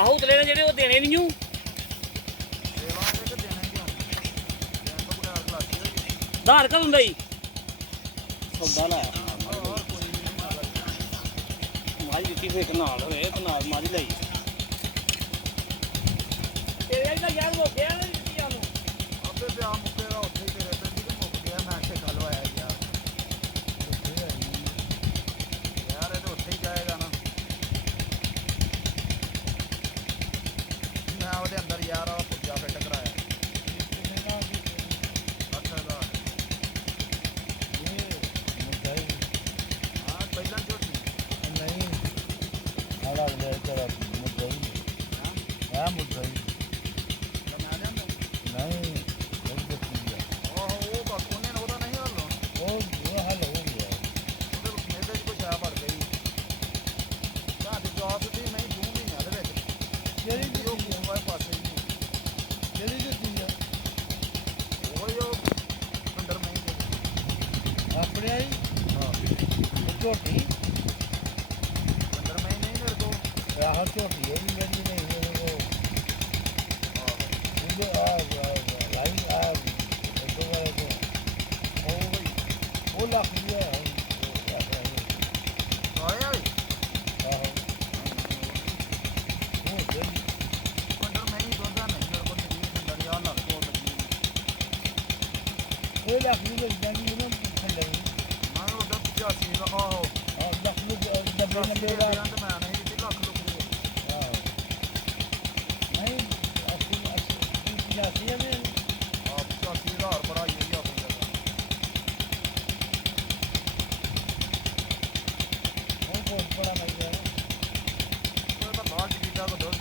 ਆਹੋ ਉਤਲੇ ਨੇ ਜਿਹੜੇ ਉਹ ਦੇਣੇ ਨਹੀਂ ਹੂੰ ਧਾਰ ਕਦ ਹੁੰਦਾ ਜੀ ਸੌਦਾ ਲਾਇਆ ਮਾਝ ਦਿੱਤੀ ਫੇਕ ਨਾਲ ਹੋਵੇ ਤੇ ਨਾਲ ਮਾਝ ਲਈ ਤੇਰੇ ਦਾ ਯਾਰ ਹੋ ਗਿਆ ਨਾ ਦਿੱਤੀ ਜਾਨੂੰ ਆਪੇ ਤੇ ਆ ਮੁੱਕੇਗਾ ਉੱਥੇ ਹੀ ਤੇਰੇ ਪਿੰਡ ਤੇ ਮੁੱਕ ਗਿਆ ਮੈਂ ਆਖੇ ਗੱਲ ਆਇਆ ਯਾਰ ਯਾਰ ਇਹ ਤਾਂ ਉੱਥੇ ਹੀ ਜਾਏਗਾ ਨਾ ਮੈਂ ਉਹਦੇ ਅੰਦਰ ਯਾਰ ਆ ਪੁੱਜਾ ਫਿੱਟ ਕਰਾਇਆ ਪਹਿਲਾਂ ਝੋਟੀ ਨਹੀਂ ਆਲਾ ਲੈ ਚਲਾ ਮੁੱਦਈ ਆ ਮੁੱਦਈ ਬਣਾ ਲਿਆਂਦਾ ਨਹੀਂ ਉਹ ਦੇਖੀ ਆ ਉਹ ਬਾਕੂ ਨੇ ਉਹਦਾ ਨਹੀਂ ਹੱਲ ਉਹ ਹੱਲ ਹੋ ਗਿਆ ਉਹਦੇ ਮੇਲੇ 'ਚ ਕੁਛ ਆ ਭਰ ਗਈ ਤਾਂ ਦੀ ਜੌਬ ਦੀ ਨਹੀਂ 2 ਮਹੀਨਿਆਂ ਦੇ ਵਿੱਚ ਜਿਹੜੀ ਦੀ ਉਹ ਮੋਬਾਈਲ ਪਾਸੇ ਹੀ ਜਿਹੜੀ ਦੀ ਆ ਉਹ ਅੰਦਰ ਨਹੀਂ ਆਪਣੇ ਆਈ ਹਾਂ ਝੋਟੀ ਅੰਦਰ ਮੈਂ ਨਹੀਂ ਮੇਰੇ ਕੋ ਆਹ ਝੋਟੀ ਉਹ ਵੀ ਮੇਰੀ ਨਹੀਂ ਉਹ ਆ ਲਾਈਨ ਆ ਦੋ ਵਾਲੇ ਕੋ ਉਹ ਲੱਖ ਲਿਆ ਆਏ ਆਏ ਆਹੋ ਉਹ ਜਿਹੜੀ ਅੰਦਰ ਮੈਂ ਹੀ ਦੋਦਾ ਨਹੀਂ ਮੇਰੇ ਕੋਲ ਨਹੀਂ ਅੰਦਰ ਯਾਰ ਲੱਖ ਤੋਂ ਲੱਗੀ ਉਹ ਲੱਖ ਦੀ ਜਾਂਦੀ ਨਾ ਥੱਲੇ ਮੈਂ ਉਹਦਾ 85 ਦਾ ਆਹੋ ਆ ਲੱਖ ਨੂੰ ਡੱਬੇ ਨੰਬਰ ਦਾ ਮੈਂ ਨਹੀਂ ਦਿੱਤੀ ਲੱਖ ਰੁਪਏ ਆਹੋ ਨਹੀਂ ਅਸੀਂ ਜਾਸੀ ਨੇ ਆ 85000 ਬੜਾ ਹੀ ਆ ਗਿਆ ਉਹ ਬਹੁਤ ਬੜਾ ਮਿਲ ਗਿਆ ਉਹ ਤਾਂ ਬਾਹਰ ਕੀਤਾ ਕੋ 2